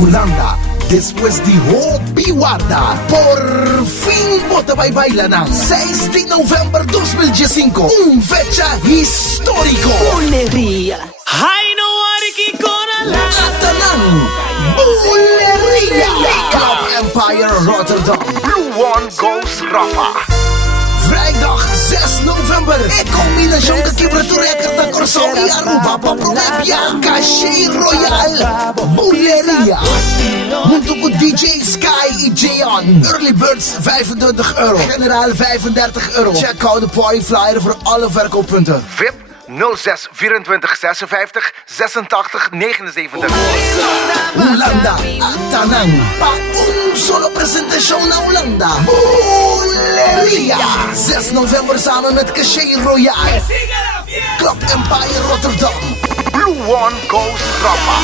Holanda, después de Hopi Guarda, por fin bota-baila ng 6 de November 2015, un fecha histórico. Buleria. Hay no ariki con la Atanang Buleria, Club Empire Rotterdam. Blue One goes Roffa. Vrijdag 6 November, e combinación de quebratura ng Corso y Aruba pa Buleria, Cachet Royale, Buleria. Junto con DJ Sky y Jeon. Early birds €25, generaal €35. Check out de party flyer voor alle verkooppunten. VIP 06 24 56 86 79. Holanda, Atanang, pa un solo presentación na Holanda. Buleria, 6 November samen met Cachet Royale, Club Empire Rotterdam. Blue One goes Roffa.